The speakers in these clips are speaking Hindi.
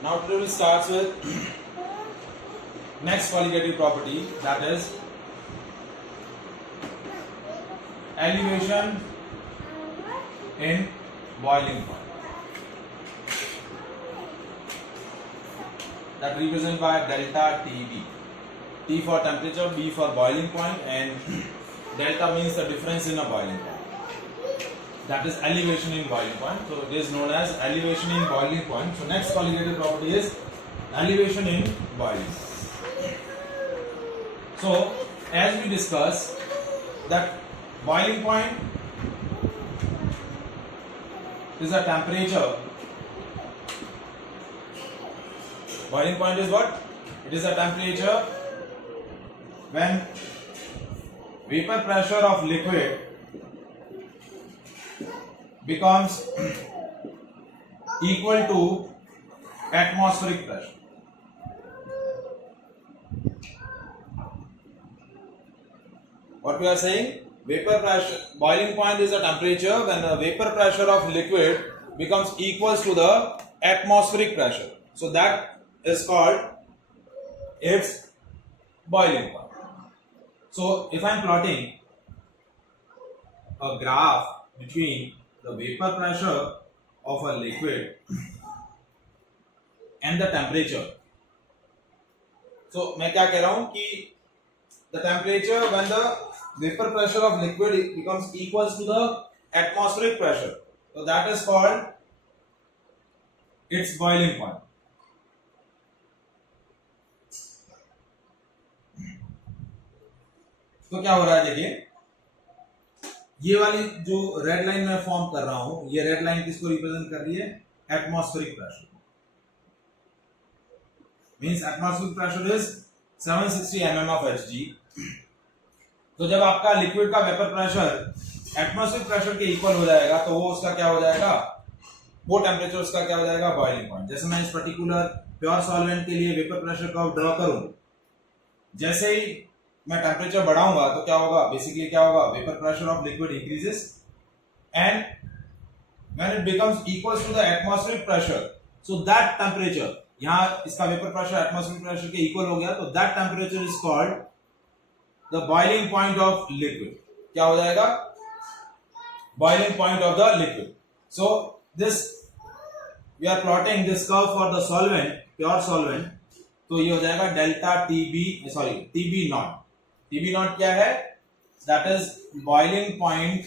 Now today we start with next qualitative property, that is elevation in boiling point, that represented by delta TB. T for temperature, B for boiling point, and delta means the difference in a boiling point. That is elevation in boiling point. So it is known as elevation in boiling point. So next qualitative property is elevation in boiling point. So as we discussed that boiling point is a temperature. Boiling point is what? It is a temperature when vapor pressure of liquid becomes equal to atmospheric pressure. What we are saying? Vapor pressure, boiling point is a temperature when the vapor pressure of liquid becomes equals to the atmospheric pressure. So that is called its boiling point. So if I am plotting a graph between the vapor pressure of a liquid and the temperature, so मैं क्या कह रहा हूं कि the temperature when the vapor pressure of liquid becomes equals to the atmospheric pressure, so that is called its boiling point. तो क्या हो रहा है, देखिए ये वाली जो रेड लाइन मैं फॉर्म कर रहा हूं, ये रेड लाइन किसको रिप्रेजेंट कर रही है? Atmospheric pressure. Means atmospheric pressure is 760 mm of Hg. तो जब आपका लिक्विड का वेपर प्रेशर एटमॉस्फेरिक प्रेशर के इक्वल हो जाएगा तो वो उसका क्या हो जाएगा? वो टेम्परेचर उसका क्या हो जाएगा? Boiling point. जैसे मैं इस पर्टिकुलर प्योर सॉल्वेंट के लिए वेपर प्रेशर कर्व ड्रॉ करूं, जैसे ही मैं टेम्परेचर बढ़ाऊंगा तो क्या होगा? बेसिकली क्या होगा? Vapour pressure of liquid increases and when it becomes equals to the atmospheric pressure, so that temperature, यहां इसका वेपर प्रेशर एटमॉस्फेरिक प्रेशर के इक्वल हो गया, तो that temperature is called the boiling point of liquid. क्या हो जाएगा? Boiling point of the liquid. So this we are plotting this curve for the solvent, pure solvent. तो ये हो जाएगा delta TB naught. TB naught क्या है? That is boiling point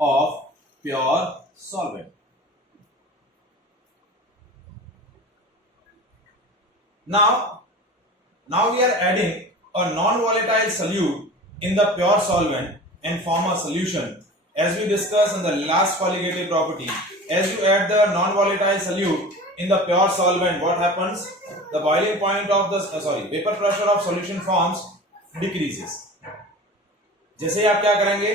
of pure solvent. Now we are adding a non-volatile solute in the pure solvent and form a solution. As we discussed in the last colligative property, as you add the non-volatile solute in the pure solvent, what happens? The boiling point of the vapor pressure of solution forms decreases. जैसे ही आप क्या करेंगे?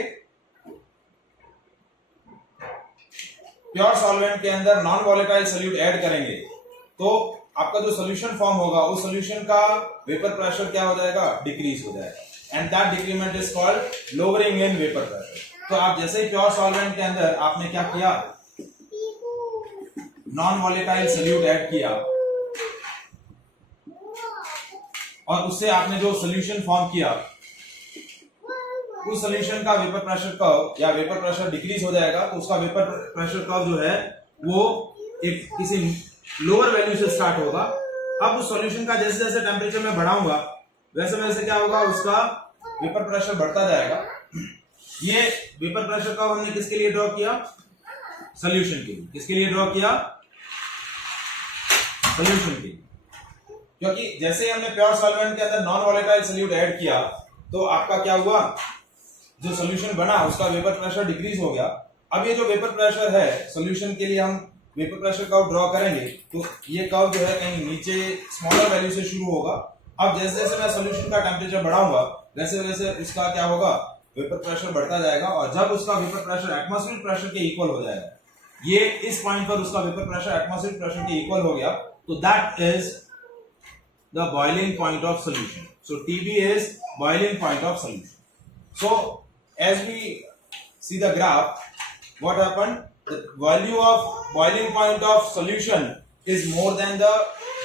प्योर सॉल्वेंट के अंदर नॉन वॉलेटाइल सोल्यूट ऐड करेंगे तो आपका जो सोल्यूशन फॉर्म होगा उस सोल्यूशन का वेपर प्रेशर क्या हो जाएगा? डिक्रीज हो जाएगा. And that decrement is called lowering in vapour pressure. तो आप जैसे ही प्योर सॉल्वेंट के अंदर आपने क्या किया? नॉन वॉलेटाइल सोल्यूट ऐड किया और उससे आपने जो सोल्यूशन फॉर्म किया उस सोल्यूशन का वेपर प्रेशर कर्व या वेपर प्रेशर डिक्रीज हो जाएगा. तो उसका वेपर प्रेशर कर्व जो है वो एक किसी लोअर वैल्यू से स्टार्ट होगा. अब उस सॉल्यूशन का जैसे जैसे टेम्परेचर में बढ़ाऊंगा वैसे वैसे क्या होगा? उसका वेपर प्रेशर बढ़ता जाएगा. ये वेपर प्रेशर कर्व हमने किसके लिए ड्रॉ किया? सॉल्यूशन के लिए. किसके लिए ड्रॉ किया? सॉल्यूशन के लिए. क्योंकि जैसे ही हमने प्योर सॉल्वेंट के अंदर नॉन वॉलेटाइल सोल्यूट ऐड किया तो आपका क्या हुआ? जो सॉल्यूशन बना उसका वेपर प्रेशर डिक्रीज हो गया. अब ये जो वेपर प्रेशर है सॉल्यूशन के लिए हम वेपर प्रेशर कर्व ड्रॉ करेंगे तो ये कर्व जो है कहीं नीचे स्मॉलर वैल्यू से शुरू होगा. अब जैसे जैसे मैं सॉल्यूशन का टेम्परेचर बढ़ाऊंगा वैसे वैसे उसका क्या होगा? वेपर प्रेशर बढ़ता जाएगा. और जब उसका वेपर प्रेशर एटमॉस्फेरिक प्रेशर के इक्वल हो जाएगा, ये इस पॉइंट पर उसका वेपर प्रेशर एटमॉस्फेरिक प्रेशर के इक्वल हो गया, तो that is the boiling point of solution. So TB is boiling point of solution. So as we see the graph, what happened? The value of boiling point of solution is more than the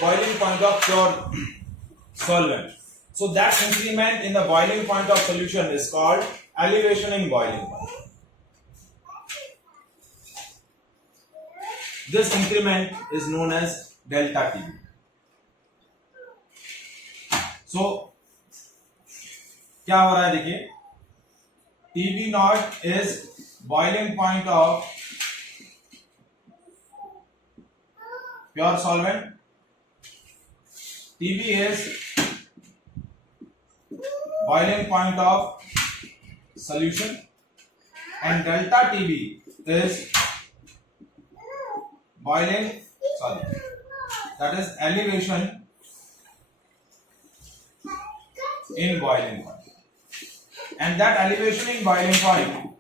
boiling point of pure solvent. So that increment in the boiling point of solution is called elevation in boiling point. This increment is known as delta TB. So क्या हो रहा है देखिए, TB naught is boiling point of pure solvent. TB is boiling point of solution, and delta TB is that is elevation in boiling point, and that elevation in boiling point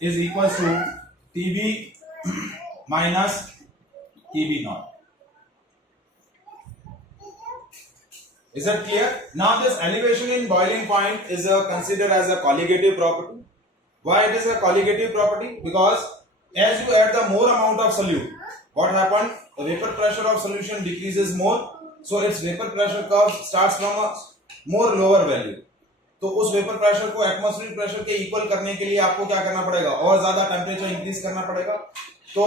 is equal to TB minus TB naught. Is that clear? Now this elevation in boiling point is considered as a colligative property. Why it is a colligative property? Because as you add the more amount of solute, what happened? The vapor pressure of solution decreases more, so its vapor pressure curve starts from a more lower value. तो उस वेपर प्रेशर को एटमॉस्फेरिक प्रेशर के इक्वल करने के लिए आपको क्या करना पड़ेगा? और ज्यादा टेम्परेचर इंक्रीज करना पड़ेगा, तो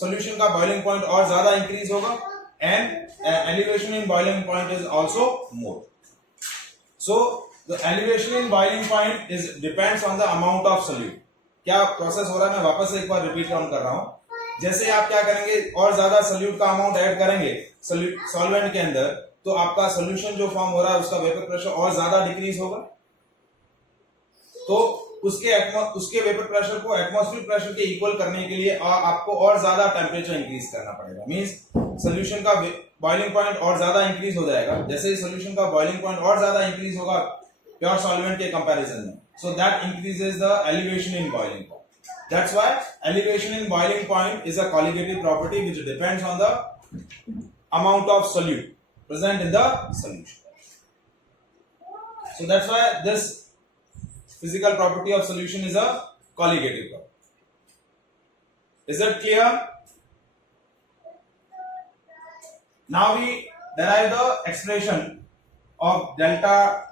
सॉल्यूशन का बॉइलिंग पॉइंट और ज्यादा इंक्रीज होगा, and elevation in boiling point is also more. So the elevation in boiling point is depends on the amount of solute. क्या प्रोसेस हो रहा है, मैं वापस से एक बार रिपीट डाउन कर रहा हूं. जैसे आप क्या करेंगे, और ज्यादा सोल्यूट का अमाउंट ऐड करेंगे सॉल्वेंट के अंदर, तो आपका सोल्यूशन जो फॉर्म हो रहा है उसका वेपर प्रेशर और ज्यादा डिक्रीज होगा, तो उसके वेपर प्रेशर को एटमॉस्फेरिक प्रेशर के इक्वल करने के लिए आपको और ज्यादा टेम्परेचर इंक्रीज करना पड़ेगा. मींस सॉल्यूशन का बॉइलिंग पॉइंट और ज्यादा इंक्रीज हो जाएगा. जैसे ही सॉल्यूशन का बॉइलिंग पॉइंट और ज्यादा इंक्रीज होगा प्योर सॉल्वेंट के कंपैरिजन में, so that increases the elevation in boiling point. That's why elevation in boiling point is a colligative property which depends on the amount of solute present in the solution. So that's why this physical property of solution is a colligative property. Is that clear? Now we derive the expression of delta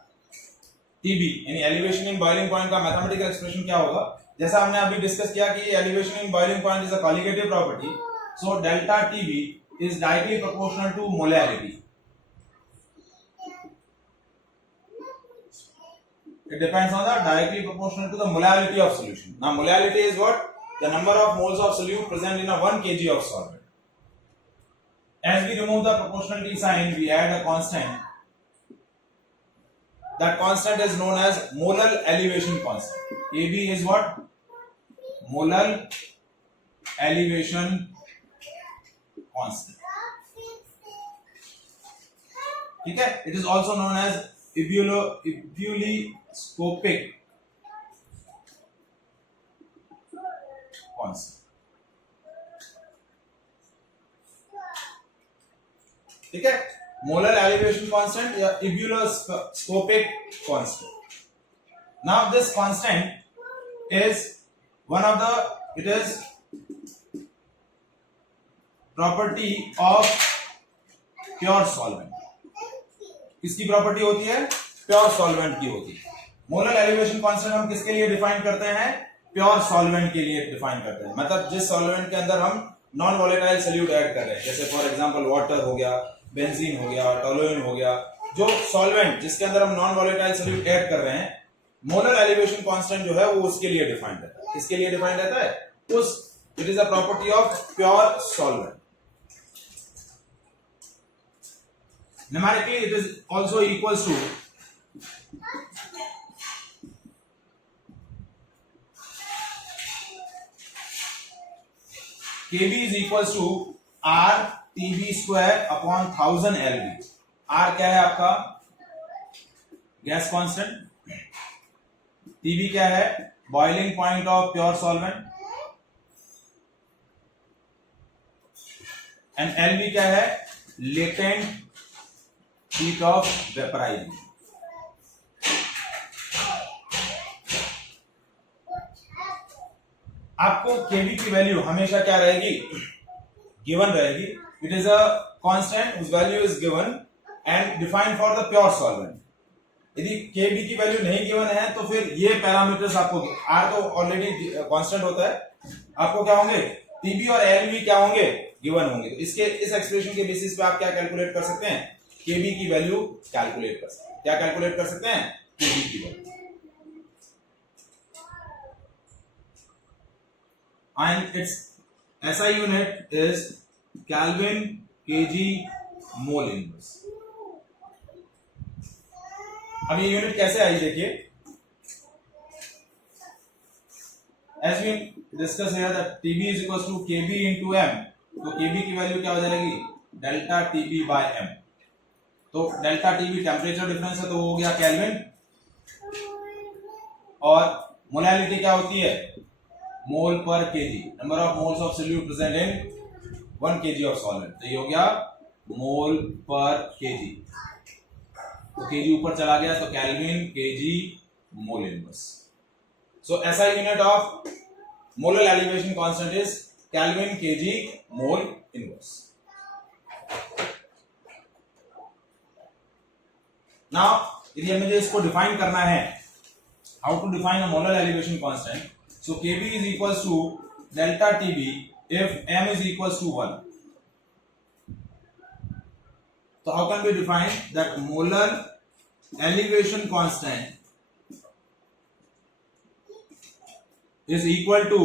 TB यानी एलिवेशन इन बॉइलिंग पॉइंट का मैथमेटिकल एक्सप्रेशन क्या होगा. जैसा हमने अभी डिस्कस किया कि elevation in boiling point is a colligative property, so delta TB is directly proportional to molarity. It depends on the directly proportional to the molality of solution. Now molality is what? The number of moles of solute present in a 1 kg of solvent. As we remove the proportionality sign, we add a constant. That constant is known as molar elevation constant. AB is what? Molar elevation constant. ठीक है? It is also known as ebullioscopic constant. ठीक है, molar elevation constant या ebullioscopic constant. Now this constant is it is property of pure solvent. किसकी प्रॉपर्टी होती है? प्योर सॉल्वेंट की होती है. मोलर एलिवेशन कांस्टेंट हम किसके लिए डिफाइन करते हैं? प्योर सॉल्वेंट के लिए डिफाइन करते हैं. मतलब जिस सॉल्वेंट के अंदर हम नॉन वोलेटाइल सोल्यूट ऐड कर रहे हैं, जैसे फॉर एग्जांपल वाटर हो गया, बेंजीन हो गया, टोलुइन हो गया, जो सॉल्वेंट जिसके अंदर हम नॉन वोलेटाइल सोल्यूट ऐड कर रहे हैं, मोलर एलिवेशन कांस्टेंट जो है वो उसके लिए डिफाइंड रहता है. किसके लिए डिफाइंड रहता है? It is a property of pure solvent. Numerically, it is also equals to Kb is equals to R TB square upon 1000 LB. R क्या है आपका? Gas constant. TB क्या है? Boiling point of pure solvent. And LB क्या है? Latent heat of vaporizing. आपको Kb की वैल्यू हमेशा क्या रहेगी? गिवन रहेगी. It is a constant whose value is given and defined for the pure solvent. यदि Kb की वैल्यू नहीं गिवन है तो फिर ये पैरामीटर्स आपको, R तो ऑलरेडी कांस्टेंट होता है, आपको क्या होंगे, Tb और Lb क्या होंगे, गिवन होंगे. तो इसके इस एक्सप्रेशन के बेसिस पे आप क्या कैलकुलेट कर सकते हैं, Kb की वैल्यू कैलकुलेट कर सकते हैं. क्या कैलकुलेट कर सकते हैं, Kb की value. And its SI unit is Kelvin kg mole inverse. अब ये यूनिट कैसे आई देखिए. As we discuss here that TB is equals to KB into M. तो KB की वैल्यू क्या हो जाएगी, डेल्टा TB by M. तो डेल्टा TB टेम्परेचर डिफरेंस है तो वो हो गया केल्विन, और मोलैलिटी क्या होती है, मोल पर KG, number of moles of solute present in 1 kg of solvent. तो ये हो गया मोल पर केजी. तो केजी ऊपर चला गया तो kelvin KG mole inverse. So SI unit of molar elevation constant is kelvin KG mole inverse. Now यदि मुझे इसको डिफाइन करना है, how to define a molar elevation constant. So Kb is equals to delta Tb if M is equals to 1. So how can we define that molar elevation constant is equal to,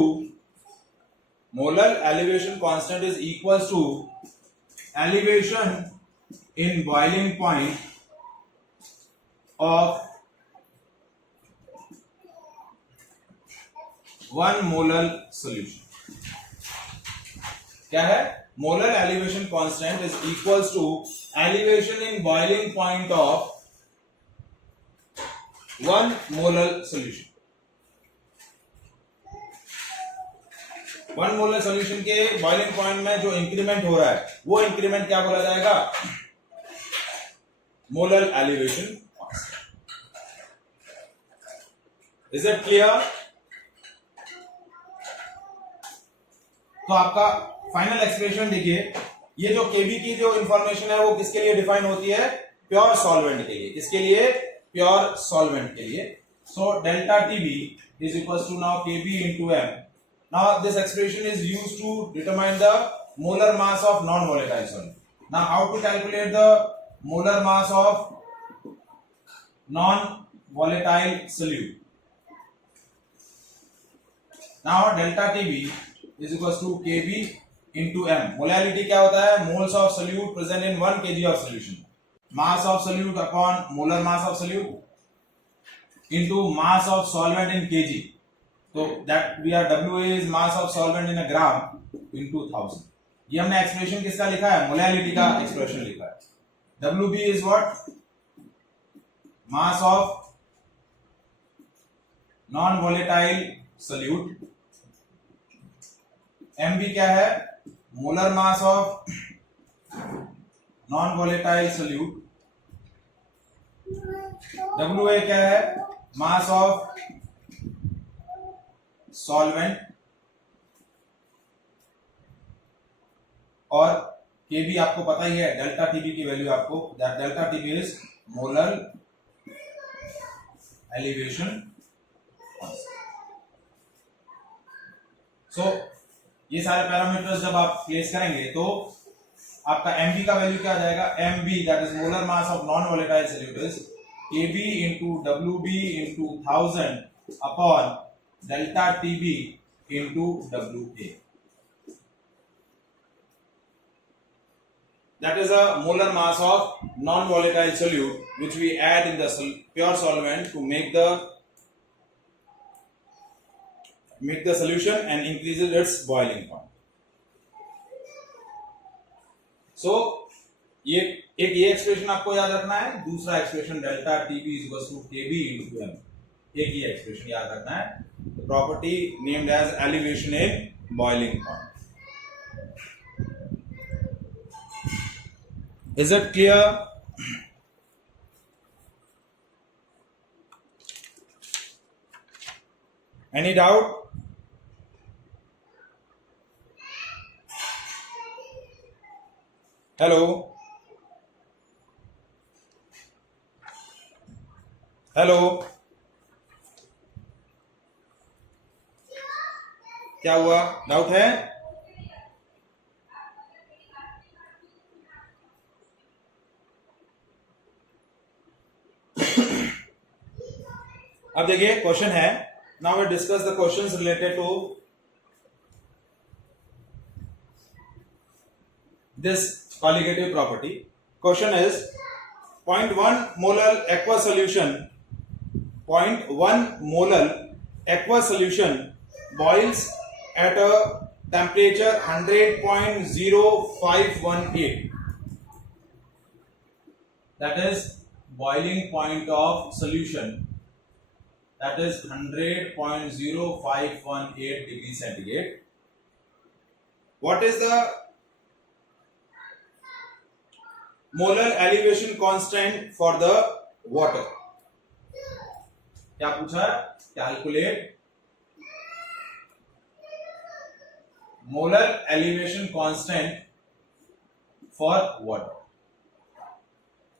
molar elevation constant is equals to elevation in boiling point of 1 molar solution. क्या है, molar elevation constant is equals to elevation in boiling point of 1 molar solution. 1 molar solution के बॉइलिंग पॉइंट में जो इंक्रीमेंट हो रहा है वो इंक्रीमेंट क्या बोला जाएगा, molar elevation constant. Is it clear. तो आपका फाइनल एक्सप्रेशन देखिए, ये जो Kb की जो इंफॉर्मेशन है वो किसके लिए डिफाइन होती है, प्योर सॉल्वेंट के लिए. किसके लिए, प्योर सॉल्वेंट के लिए. सो delta Tb is equals to now Kb into M. Now this expression is used to determine the molar mass of non-volatile solvent. Now how to calculate the molar mass of non-volatile solute. Now delta Tb is equals to Kb into M. Molality क्या होता है, moles of solute present in 1 kg of solution. Mass of solute upon molar mass of solute into mass of solvent in kg. So that we are WA is mass of solvent in a gram into 1000. ये हमने एक्सप्रेशन किसका लिखा है, मोलैलिटी का एक्सप्रेशन लिखा है. WB is what, mass of non volatile solute. MB क्या है, molar mass of non volatile solute. WA क्या है, मास ऑफ सॉल्वेंट. और Kb आपको पता ही है, डेल्टा Tb की वैल्यू आपको, delta Tb is molar elevation. So ये सारे पैरामीटर्स जब आप प्लेस करेंगे तो आपका Mb का वैल्यू क्या आ जाएगा, Mb that is molar mass of non volatile solute is Kb into WB into 1000 upon delta Tb into WA. That is a molar mass of non-volatile solute which we add in the pure solvent to make the solution and increases its boiling point. So ये एक्सप्रेशन आपको याद रखना है. दूसरा expression delta Tb is equals to Kb into M. एक ये एक्सप्रेशन याद रखना है. The property named as elevation in boiling point. Is it clear? Any doubt? Hello hello, क्या हुआ, डाउट है? अब देखिए क्वेश्चन है, now we discuss the questions related to this colligative property. Question is 0.1 molar aqueous solution, 0.1 molar aqueous solution boils at a temperature 100.0518. That is boiling point of solution, that is 100.0518 degrees centigrade. What is the molar elevation constant for the water? क्या पूछा? Calculate molar elevation constant for water.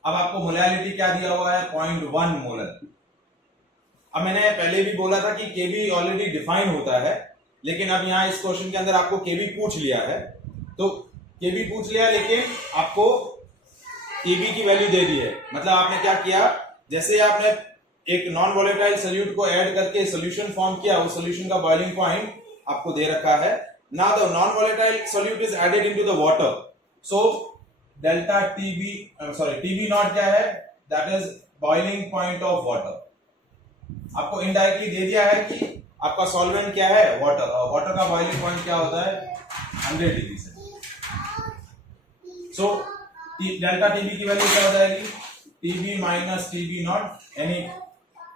अब आपको मोलैलिटी क्या दिया हुआ है? 0.1 मोलर. अब मैंने पहले भी बोला था कि केबी ऑलरेडी डिफाइन होता है, लेकिन अब यहां इस क्वेश्चन के अंदर आपको केबी पूछ लिया है, तो केबी पूछ लिया लेकिन आपको टीबी की वैल्यू दे दी है. मतलब आपने क्या किया, जैसे आपने एक नॉन वोलेटाइल सोल्यूट को ऐड करके सॉल्यूशन फॉर्म किया, उस सॉल्यूशन का बॉइलिंग पॉइंट आपको दे रखा है. Now the non volatile solute is added into the water, so delta TB TB naught क्या है? That is boiling point of water. आपको इनडायरेक्टली दे दिया है कि आपका सॉल्वेंट क्या है? वाटर, और वाटर का बॉइलिंग पॉइंट क्या होता है? 100 डिग्री से. सो डेल्टा टीबी की वैल्यू क्या हो जाएगी? टीबी माइनस टीबी नॉट, यानी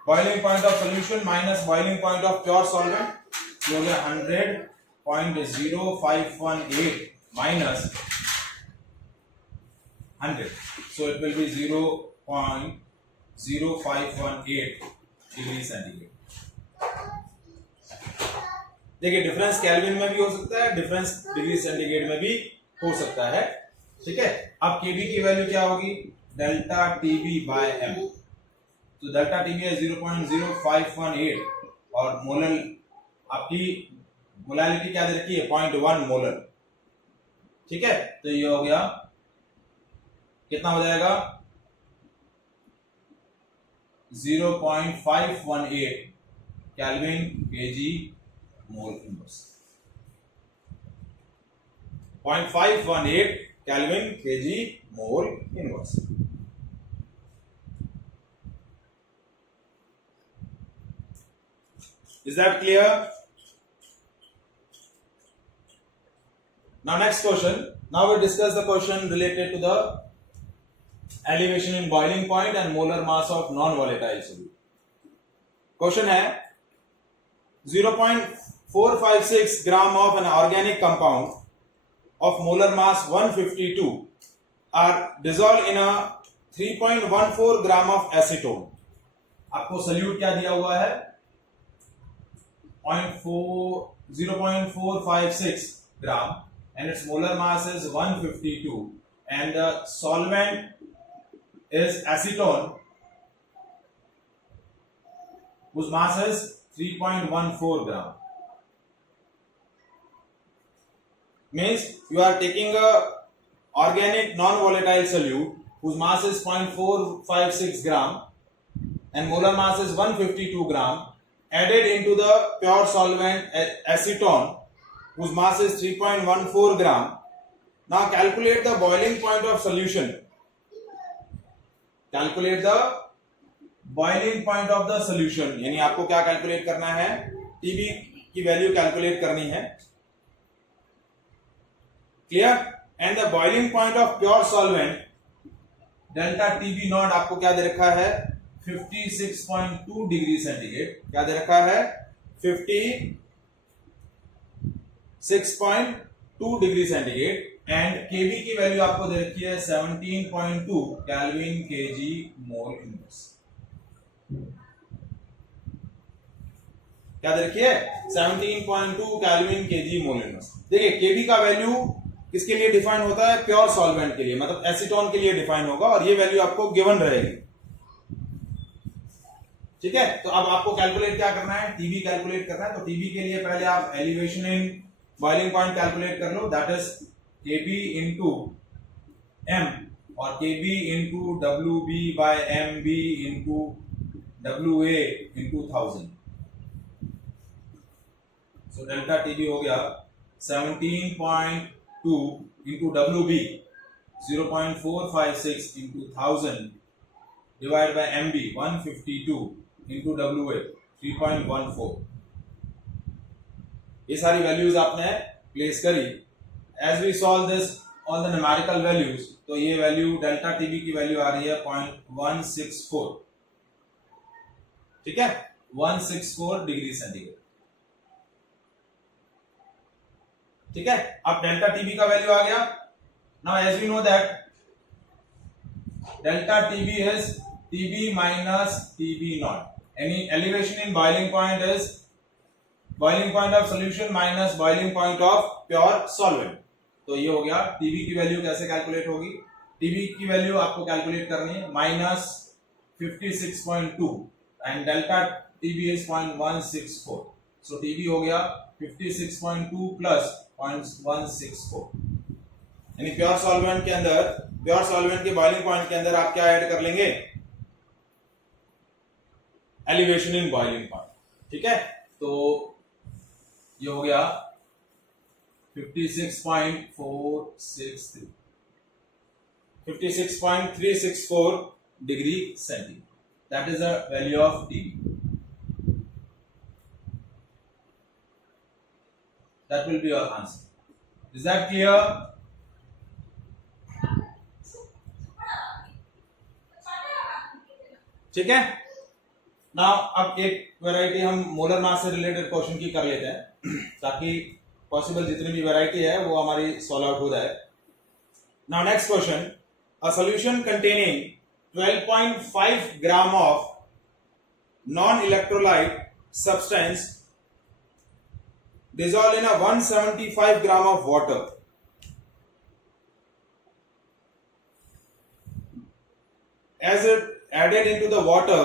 boiling point of solution minus boiling point of pure solvent, ये हो गया 100.0518 minus 100, so it will be 0.0518 degree centigrade. देखिए डिफरेंस केल्विन में भी हो सकता है, डिफरेंस डिग्री सेंटीग्रेड में भी हो सकता है. ठीक है. अब केबी की वैल्यू क्या होगी? Delta TB by M. तो डेल्टा टीबी है 0.0518 और मोलर आपकी मोलैलिटी क्या दे रखी है? 0.1 मोलर. ठीक है. तो ये हो गया, कितना हो जाएगा? 0.518 kelvin KG mole inverse. 0.518 kelvin KG mole inverse. Is that clear? Now next question. Now we discuss the question related to the elevation in boiling point and molar mass of non-volatile solute. Question है 0.456 gram of an organic compound of molar mass 152 are dissolved in a 3.14 gram of acetone. आपको solute क्या दिया हुआ है? 0.456 gram and its molar mass is 152 and the solvent is acetone whose mass is 3.14 gram. Means you are taking a organic non-volatile solute whose mass is 0.456 gram and molar mass is 152 gram, added into the pure solvent acetone whose mass is 3.14 gram. Now calculate the boiling point of solution. Calculate the boiling point of the solution. यानी आपको क्या कैलकुलेट करना है? टीबी की वैल्यू कैलकुलेट करनी है. Clear? And the boiling point of pure solvent delta TB not आपको क्या दे रखा है? 56.2 डिग्री सेंटीग्रेड. क्या दे रखा है? 56.2 डिग्री सेंटीग्रेड. एंड केबी की वैल्यू आपको दे रखी है 17.2 केल्विन केजी मोल इनवर्स. क्या दे रखी है? 17.2 केल्विन केजी मोल इनवर्स. देखिए केबी का वैल्यू किसके लिए डिफाइन होता है? प्योर सॉल्वेंट के लिए, मतलब एसीटोन के लिए डिफाइन होगा और ये वैल्यू आपको गिवन रहेगी। ठीक है, तो अब आपको कैलकुलेट क्या करना है? टीबी कैलकुलेट करना है। तो टीबी के लिए पहले आप elevation in boiling point calculate कर लो, that is KB into M और KB into W B by M B into W A into 1000। So delta TB हो गया 17.2 into W B 0.456 into 1000 divide by M B 152 into W A 3.14। ये सारी वैल्यूज आपने प्लेस करी। As we solve this on the numerical values, तो ये वैल्यू डेल्टा टीबी की वैल्यू आ रही है 0.164। ठीक है, 164 डिग्री सेंटीग्रेड। ठीक है, अब डेल्टा टीबी का वैल्यू आ गया। Now as we know that delta TB is TB minus TB naught. Any elevation in boiling point is boiling point of solution minus boiling point of pure solvent। तो ये हो गया। TB की वैल्यू कैसे कैलकुलेट होगी? TB की वैल्यू आपको कैलकुलेट करनी है minus 56.2 and delta TB is 0.164। So TB हो गया 56.2 प्लस 0.164। यानी प्योर सॉल्वेंट के अंदर, प्योर सॉल्वेंट के बॉइलिंग पॉइंट के अंदर आप क्या ऐड कर लेंगे? Elevation in boiling point. ठीक है, तो ये हो गया 56.463 56.364 degree centigrade. That is the value of TB. That will be your answer. Is that clear? ठीक है, नाउ अब एक वैरायटी हम मोलर मास से रिलेटेड क्वेश्चन की कर लेते हैं ताकि पॉसिबल जितनी भी वैरायटी है वो हमारी सॉल्व आउट हो जाए। Now next question, a solution containing 12.5 gram of non electrolyte substance dissolved in a 175 gram of water as it added into the water,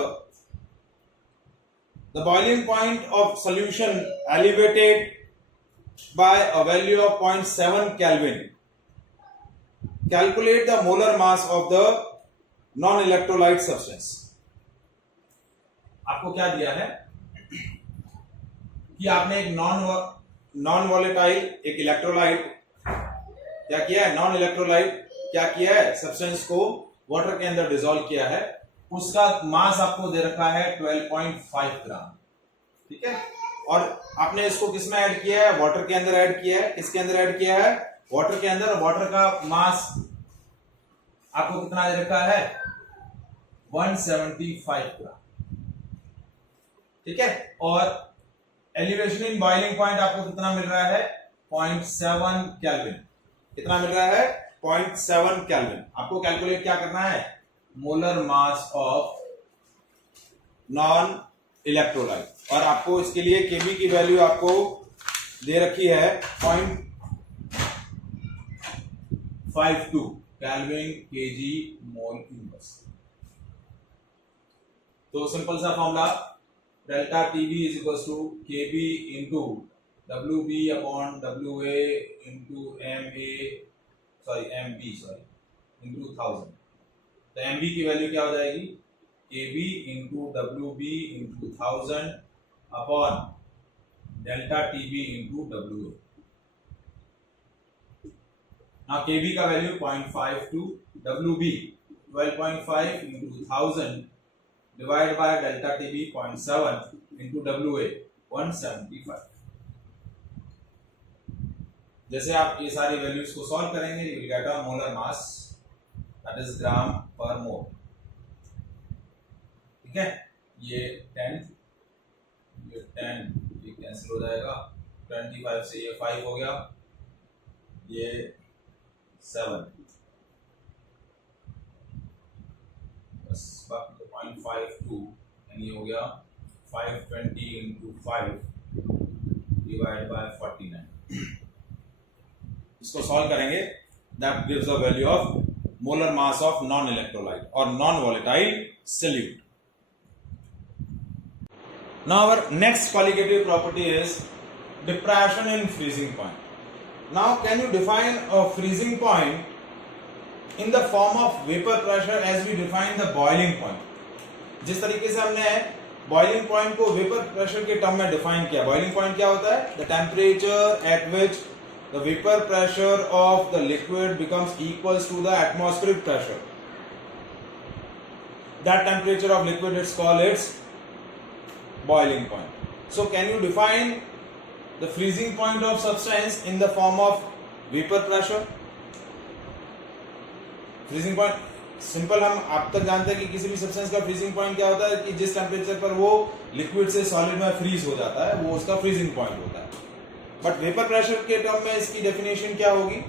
the boiling point of solution elevated by a value of 0.7 Kelvin. Calculate the molar mass of the non-electrolyte substance. आपको क्या दिया है कि आपने एक नॉन वॉलेटाइल, एक इलेक्ट्रोलाइट क्या किया है? नॉन इलेक्ट्रोलाइट क्या किया है? सब्सटेंस को वाटर के अंदर डिसॉल्व किया है। उसका मास आपको दे रखा है 12.5 ग्राम। ठीक है, और आपने इसको किसमें ऐड किया है? वाटर के अंदर ऐड किया है। किसके अंदर ऐड किया है? वाटर के अंदर। वाटर का मास आपको कितना दे रखा है? 175 ग्राम। ठीक है, और एलिवेशन इन बॉइलिंग पॉइंट आपको कितना मिल रहा है? 0.7 केल्विन। कितना मिल रहा है? 0.7 केल्विन। आपको कैलकुलेट क्या करना है? Molar mass of non electrolyte. और आपको इसके लिए केबी की वैल्यू आपको दे रखी है 0.52 केल्विन केजी मोल इनवर्स। तो सिंपल सा formula, delta TB is equal to KB into W B upon W A into M B into 1000। तो एम बी की वैल्यू क्या हो जाएगी? KB into W B into 1000 upon delta TB into W A. Now KB का value 0.52, W B 12.5 into 1000 divided by delta TB 0.7 into WA 175। जैसे आप ये सारी वैल्यूज को सॉल्व करेंगे, you will get a molar mass, that is ग्राम पर मोल। ठीक है, ये 10 ये कैंसिल हो जाएगा, 25 से ये 5 हो गया, ये 7 बस बाकी 0.52 यानी हो गया 520 इंटू 5 डिवाइड बाय 49। इसको सॉल्व करेंगे, that gives the value of molar mass of non electrolyte और non volatile solute. Now our next qualitative property is depression in freezing point. Now can you define a freezing point in the form of vapor pressure as we define the boiling point? जिस तरीके से हमने boiling point को vapor pressure के टर्म में डिफाइन किया. boiling point क्या होता है? The temperature at which the vapor pressure of the liquid becomes equals to the atmospheric pressure. That temperature of liquid is called its boiling point. So can you define the freezing point of substance in the form of vapor pressure? Freezing point simple हम आप तक जानते हैं कि किसी भी सब्सटेंस का फ्रीजिंग पॉइंट क्या होता है कि जिस टेम्परेचर पर वो लिक्विड से सॉलिड में फ्रीज हो जाता है वो उसका फ्रीजिंग पॉइंट होता है. बट वेपर प्रेशर के टर्म में इसकी डेफिनेशन क्या होगी?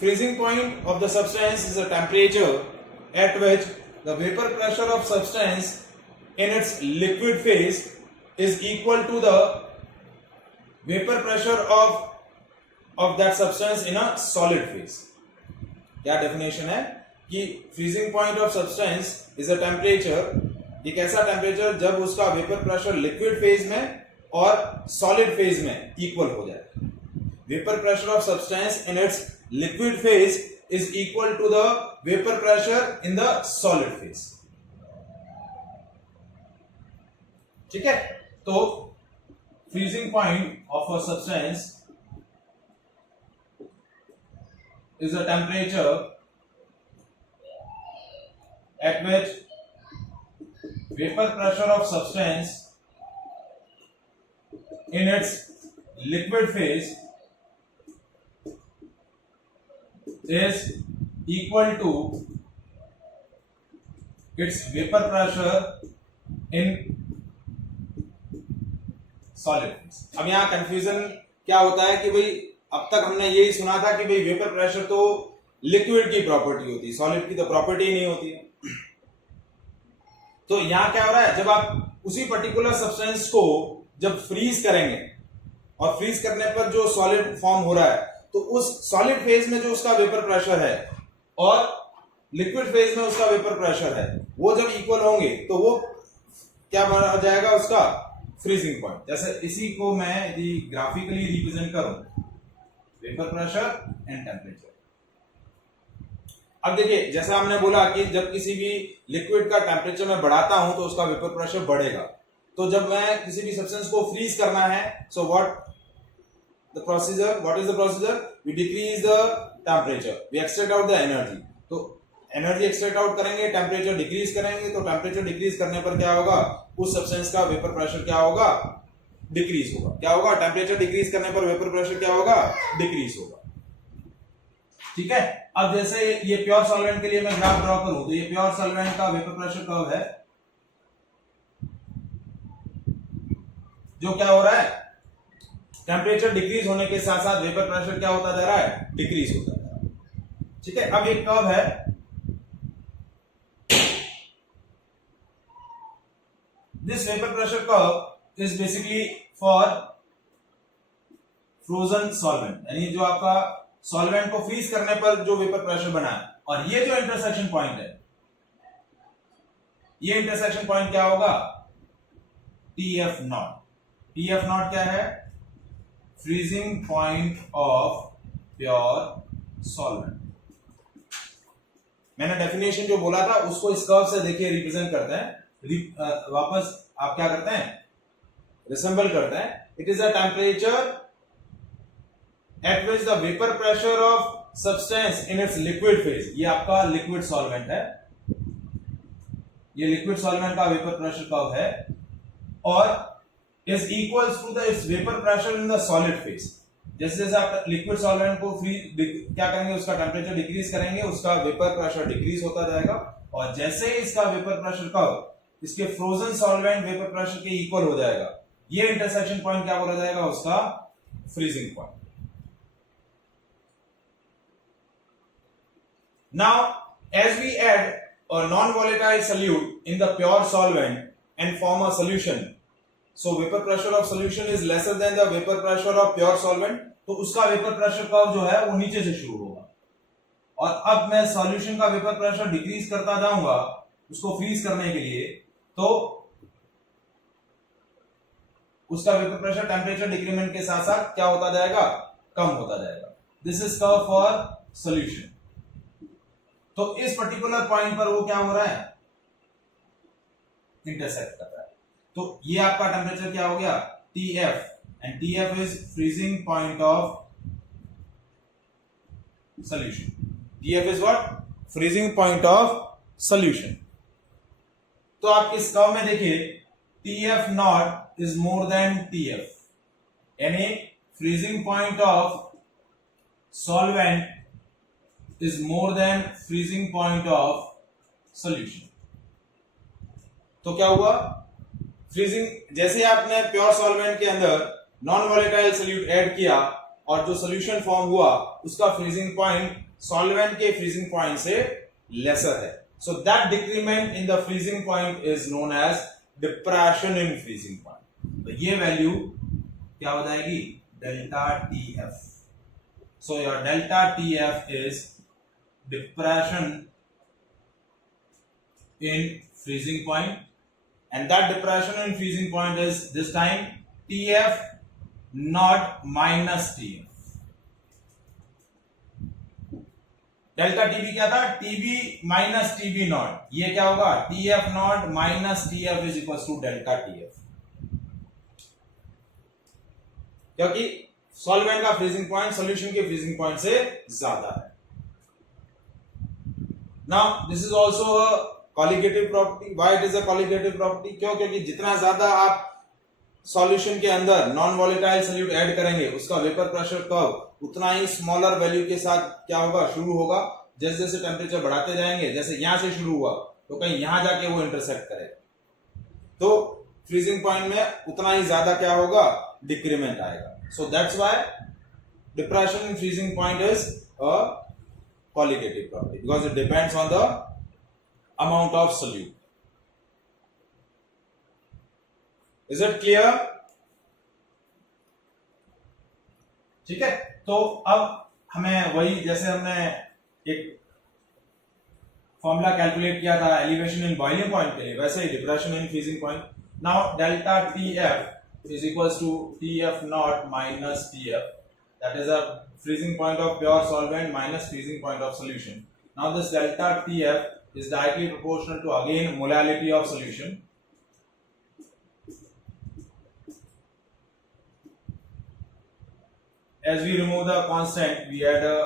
Freezing point of the substance is a temperature at which the vapour pressure of substance in its liquid phase is equal to the vapor pressure of that substance in a solid phase. क्या definition है कि freezing point of substance is a temperature, एक ऐसा टेम्परेचर जब उसका वेपर प्रेशर लिक्विड फेज में और सॉलिड फेज में इक्वल हो जाए. Vapour pressure of substance in its liquid phase is equal to the vapour pressure in the solid phase. ठीक है, तो freezing point of a substance is a temperature at which vapour pressure of substance in its liquid phase is equal to its vapour pressure in solid. अब यहां कंफ्यूजन क्या होता है कि भाई अब तक हमने यही सुना था कि भाई वेपर प्रेशर तो लिक्विड की प्रॉपर्टी होती है, सॉलिड की तो प्रॉपर्टी नहीं होती है. तो यहां क्या हो रहा है, जब आप उसी पर्टिकुलर सब्सटेंस को जब फ्रीज करेंगे और फ्रीज करने पर जो सॉलिड फॉर्म हो रहा है तो उस सॉलिड फेज में जो उसका वेपर प्रेशर है और लिक्विड फेज में उसका वेपर प्रेशर है वो जब इक्वल होंगे तो वो क्या बन जाएगा, उसका फ्रीजिंग पॉइंट. जैसे इसी को मैं यदि ग्राफिकली रिप्रेजेंट करूं, वेपर प्रेशर एंड टेम्परेचर. अब देखिए जैसा हमने बोला कि जब किसी भी लिक्विड का टेम्परेचर मैं बढ़ाता हूं तो उसका वेपर प्रेशर बढ़ेगा. तो जब मैं किसी भी सब्सटेंस को फ्रीज करना है, so what is the procedure? We decrease the temperature, we extract out the energy. तो एनर्जी एक्सट्रैक्ट आउट करेंगे, टेम्परेचर डिक्रीज करेंगे, तो टेम्परेचर डिक्रीज करने पर क्या होगा, उस सब्सटेंस का वेपर प्रेशर क्या होगा, डिक्रीज होगा. क्या होगा? टेम्परेचर डिक्रीज करने पर वेपर प्रेशर क्या होगा, डिक्रीज होगा. ठीक है. अब जैसे ये प्योर सॉल्वेंट के लिए मैं ग्राफ ड्रॉ करूं तो ये प्योर सॉल्वेंट का वेपर प्रेशर कर्व है. जो क्या हो रहा है, टेम्परेचर डिक्रीज होने के साथ साथ वेपर प्रेशर क्या होता जा रहा है, डिक्रीज होता जा रहा है. ठीक है. अब एक कर्व है, this vapor pressure curve is basically for frozen solvent, यानी जो आपका सॉल्वेंट को फ्रीज करने पर जो वेपर प्रेशर बना है. और ये जो इंटरसेक्शन पॉइंट है, ये इंटरसेक्शन पॉइंट क्या होगा, TF नॉट. TF नॉट क्या है, freezing point of pure solvent. मैंने डेफिनेशन जो बोला था उसको इस कर्व से देखिए रिप्रेजेंट करते हैं. वापस आप क्या करते हैं, रिसेंबल करते हैं. It is a temperature at which the vapour pressure of substance in its liquid phase. ये आपका लिक्विड सॉल्वेंट है, ये लिक्विड सॉल्वेंट का वेपर प्रेशर कर्व है और is equals to the its vapour pressure in the solid phase. जैसे जैसे आप लिक्विड सॉल्वेंट को क्या करेंगे, उसका टेम्परेचर डिक्रीज करेंगे, उसका वेपर प्रेशर डिक्रीज होता जाएगा. और जैसे इसका वेपर प्रेशर कर्व इसके फ्रोजन सॉल्वेंट वेपर प्रेशर के इक्वल हो जाएगा, ये इंटरसेक्शन पॉइंट क्या बोला जाएगा, उसका freezing point. Now, as we add a non-volatile solute in the pure solvent and form a solution, so vapour pressure of solution is lesser than the vapour pressure of pure solvent, तो उसका वेपर प्रेशर कर्व जो है वो नीचे से शुरू होगा। और अब मैं सॉल्यूशन का वेपर प्रेशर डिक्रीज करता जाऊंगा उसको फ्रीज करने के लिए, तो उसका वेपर प्रेशर टेम्परेचर डिक्रीमेंट के साथ साथ क्या होता जाएगा, कम होता जाएगा। This is curve for solution. तो इस पर्टिकुलर पॉइंट पर वो क्या हो रहा है, इंटरसेक्ट कर रहा है। तो ये आपका टेम्परेचर क्या हो गया, TF, and TF is freezing point of solution. TF is what, freezing point of solution. तो आप इस कर्व में देखिए TF not is more than TF, यानी freezing point of solvent is more than freezing point of solution। तो क्या हुआ, फ्रीजिंग, जैसे आपने प्योर सॉल्वेंट के अंदर नॉन वोलेटाइल सोल्यूट ऐड किया और जो सोल्यूशन फॉर्म हुआ उसका फ्रीजिंग पॉइंट सॉल्वेंट के फ्रीजिंग पॉइंट से लेसर है, so that decrement in the freezing point is known as depression in freezing point. तो ये वैल्यू क्या हो जाएगी, delta TF। So your delta TF is depression in freezing point, and that depression in freezing point is this time TF not minus TF। Delta TB क्या था, TB माइनस TB नॉट, ये क्या होगा, TF naught minus TF is equal to delta TF, क्योंकि सॉल्वेंट का फ्रीजिंग पॉइंट सॉल्यूशन के फ्रीजिंग पॉइंट से ज्यादा है। Now this is also a colligative property. Why it is a colligative property, क्यों, क्योंकि जितना ज्यादा आप सॉल्यूशन के अंदर नॉन वोलेटाइल सोल्यूट ऐड करेंगे उसका वेपर प्रेशर कर्व उतना ही स्मॉलर वैल्यू के साथ क्या होगा, शुरू होगा। जैसे जैसे टेम्परेचर बढ़ाते जाएंगे, जैसे यहां से शुरू हुआ तो कहीं यहां जाके वो इंटरसेक्ट करेगा, तो फ्रीजिंग पॉइंट में उतना ही ज्यादा क्या होगा, डिक्रीमेंट आएगा। So that's why depression in freezing point is a colligative property, because it depends on the amount of solute. Is it clear? ठीक है, तो अब हमें वही, जैसे हमने एक फॉर्मूला कैलकुलेट किया था एलिवेशन इन बॉइलिंग पॉइंट के लिए, वैसे ही depression in freezing point. Now delta TF is equals to TF naught minus TF, that is a freezing point of pure solvent minus freezing point of solution. Now this delta TF is directly proportional to again molality of solution. As we remove the constant, we add a,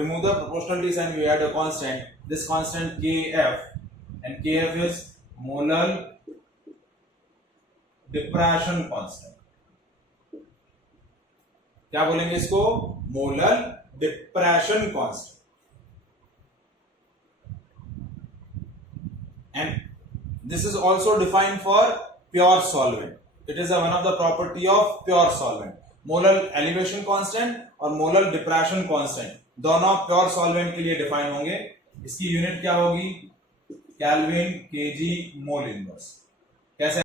remove the proportionality sign, we add a constant. This constant KF, and KF is molar depression constant. क्या बोलेंगे इसको, molar depression constant. And this is also defined for pure solvent. It is one of the property of pure solvent. Molar elevation constant और मोलर डिप्रेशन कांस्टेंट दोनों प्योर सॉल्वेंट के लिए डिफाइन होंगे। इसकी यूनिट क्या होगी, केल्विन, केजी, मोल इनवर्स। कैसे